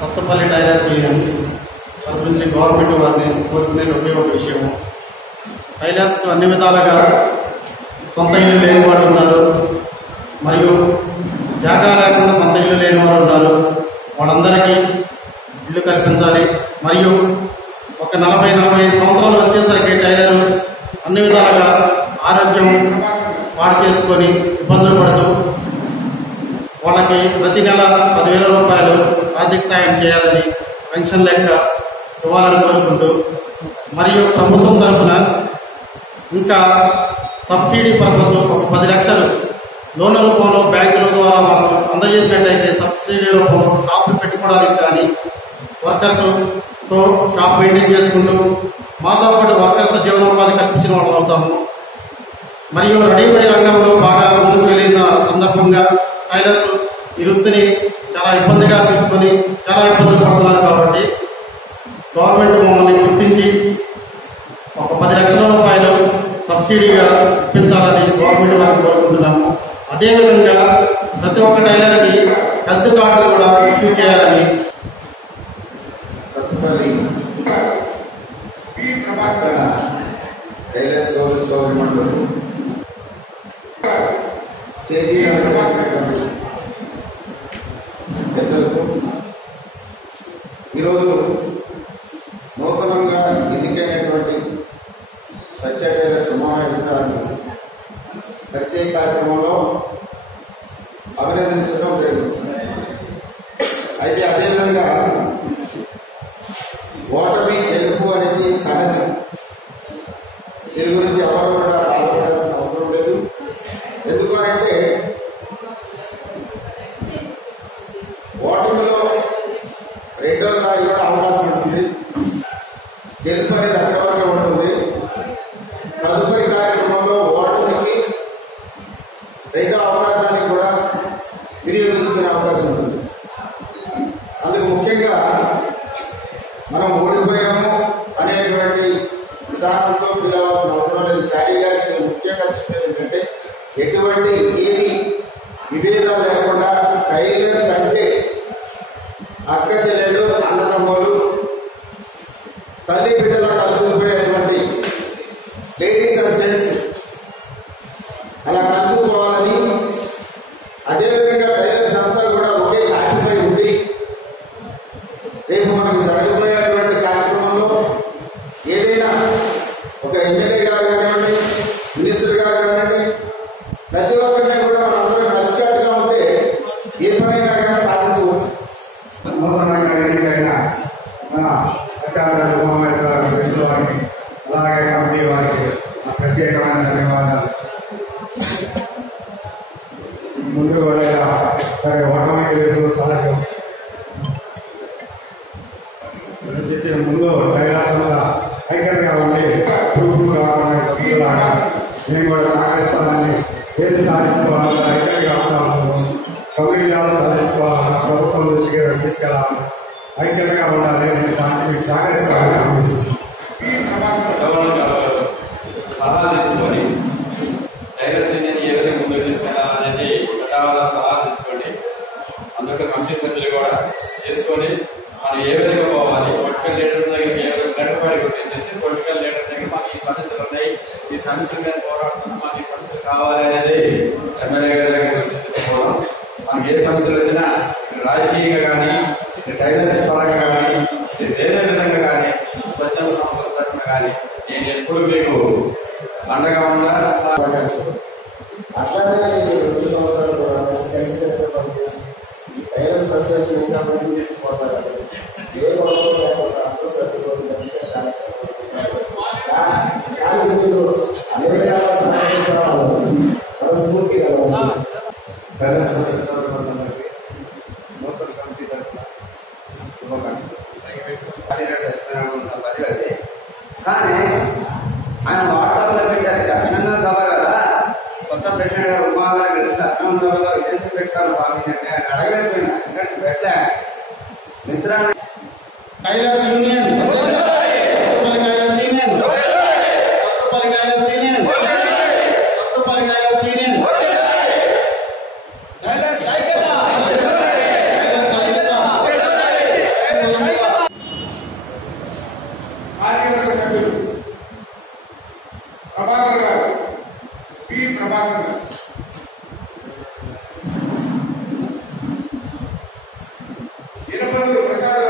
Sathupalli tailors union వారి గురించి government వారిని కోరుకునేది ఒకే ఒక విషయము. టైలర్స్కు అన్ని విధాలుగా సొంత ఇల్లు లేని వారు ఉన్నారు, మరియు జాగా లేకుండా సొంత ఇల్లు లేని వారు ఉన్నారు. వాళ్ళందరికీ ఇల్లు కల్పించాలి. మరియు ఒక 40-45 సంవత్సరాలు వచ్చేసరికి టైలర్ అన్ని విధాలుగా ఆరోగ్యం పాడు చేసుకొని ఇబ్బందులు పడుతూ వాళ్ళకి ప్రతి నెల 10,000 రూపాయలు ఆర్థిక సాయం చేయాలని పెన్షన్ లెక్క ఇవ్వాలని కోరుకుంటూ, మరియు ప్రభుత్వం తరఫున ఇంకా సబ్సిడీ పర్పస్ ఒక 10 లక్షలు లోన్ల రూపంలో బ్యాంకుల ద్వారా మాకు అందజేసినట్టయితే సబ్సిడీ రూపంలో షాపులు పెట్టుకోవడానికి కానీ వర్కర్స్తో షాప్ మెయింటైన్ చేసుకుంటూ మాతో పాటు వర్కర్స్ జీవనోపాధి కల్పించిన వాళ్ళు అవుతాము. మరియు రెడీమేడ్ రంగంలో బాగా ముందుకు వెళ్ళిన సందర్భంగా టైలర్స్ ఈ వృత్తిని చాలా ఇబ్బందిగా తీసుకొని చాలా ఇబ్బందులు పడుతున్నారు. కాబట్టి గవర్నమెంట్ మమ్మల్ని గుర్తించి ఒక 10 లక్షల రూపాయలు సబ్సిడీగా ఇప్పించాలని గవర్నమెంట్ వారిని కోరుకుంటున్నాము. అదేవిధంగా ప్రతి ఒక్క టైలర్కి హెల్త్ కార్డు కూడా ఇష్యూ చేయాలని ఈరోజు నూతనంగా ఎన్నికైనటువంటి సత్య టైలర్ సమావేశాన్ని ప్రత్యేక కార్యక్రమంలో అభినందించడం జరుగుతుంది. అయితే అదేవిధంగా ఓటమి గెలుపు అనేది సహజం. దీని గురించి ఎవరు కూడా బాధపడాల్సిన అవసరం లేదు. ఎందుకంటే ఓటమిలో రెండోసారి కూడా అవకాశం ఉంటుంది. గెలుపు అనేది అక్కడ వరకు ఉంటుంది. తదుపరి కార్యక్రమంలో ఓటమికి రెండో అవకాశాన్ని కూడా వినియోగించుకునే అవకాశం ఉంటుంది. అందుకు ముఖ్యంగా మనం ఓడిపోయాము అనేటువంటి విధానంతో ఫీల్ అవ్వాల్సిన అవసరం లేదు. చారీ గారికి ముఖ్యంగా చెప్పేది ఏంటంటే ఎటువంటి ఏది విభేదాలు లేకుండా టైలర్స్ అంటే అక్క చెల్లెలు, అన్నదమ్ములు, తల్లి బిడ్డలా కలుసుకుపోయేటువంటి లేడీస్ అండ్ జెంట్స్ అలా కలుసుకోవాలని, అదేవిధంగా టైలర్స్ అంతా కూడా ఒకే తాటిపై ఉంది రేపు మనకు జరగబోయేటువంటి కార్యక్రమంలో ఏదైనా ఒక ఎమ్మెల్యే గారు కానివ్వండి, మినిస్టర్ గారు కానివ్వండి, ప్రతి ఒక్కరిని కూడా మనందరూ కలిసికట్టుగా ఉంటే ఏ పనైనా కానీ సాధించవచ్చు. నూతనంగా ఎన్నికైన మన అధికారులు ఉమామేశ్వర కృష్ణ వారికి, అలాగే కమిటీ వారికి ప్రత్యేకమైన ధన్యవాదాలు. ముందు కూడా సరే ఓటమికి లేదు సహజం. ముందు టైలర్స్ ఐక్యంగా ఉండి గ్రూపులు కాకుండా గ్రూపులాగా మేము కూడా సహకరిస్తామని, ఏది సాధించుకోవాలన్నా ఐక్యంగా ఉంటాము, కమ్యూనిటీలో సాధించుకోవాలన్నా ప్రభుత్వం దృష్టికి తీసుకెళ్ళాలి, ఐక్యంగా ఉండాలి అనే దాన్ని మీకు సహకరిస్తామని అనిపిస్తుంది. సలహా తీసుకొని టైలర్స్ యూనియన్ ఏ విధంగా ముందుకు తీసుకెళ్ళాలనేది సలహా తీసుకోండి. అందులో కమిటీ సభ్యులు కూడా చేసుకొని మనం ఏ విధంగా పోవాలి, పొలిటికల్ లీడర్ దగ్గర ఏ విధంగా గడపడి గుర్తించేసి పొలిటికల్ లీడర్ దగ్గర మాకు ఈ సమస్యలు ఉన్నాయి, ఈ సమస్యల మీద పోరాడుతున్నాం, మాకు ఈ సమస్యలు కావాలి అనేది ఎమ్మెల్యే గారి దగ్గర తీసుకోవడం. మనకి ఏ సమస్యలు వచ్చినా రాజకీయంగా కానీ, టైలర్స్ పరంగా కానీ, వేరే విధంగా కానీ, స్వచ్ఛంద సంస్థల తరఫున కానీ నేను ఎప్పుడు మీకు అండగా ఉన్నా. అట్లానే 2 సంవత్సరాలు కూడా కలిసికట్టుగా పనిచేసి ఈ టైలర్స్ అసోసియేషన్ ఇంకా ముందుకు తీసుకుపోతారు. ఏ గొడవ లేకుండా అందరూ సర్దులో మంచిగా కానీ మీరు అనేక రకాల సమావేశాలు మనస్ఫూర్తిగా టైలర్స్ నూతన కమిటీ తరఫున శుభాకాంక్షలు. కానీ ఆయన వాట్సాప్లో పెట్టారు అభినందన సభ కదా, కొత్త ప్రెసిడెంట్ గారు ఉమా గారు గెలిచిన అభినందన సభలో ఎందుకు పెట్టారు పాల్గొంటే అడగలేకపోయినా, ఎందుకంటే పెట్టలే మిత్రాన్ని tailors union, Sathupalli tailors union, Sathupalli tailors union, Sathupalli tailors union. సభ్యులు ప్రభాకర్ గారు, పి ప్రభాకర్ గారు. ఇనపల్లి ప్రసాద్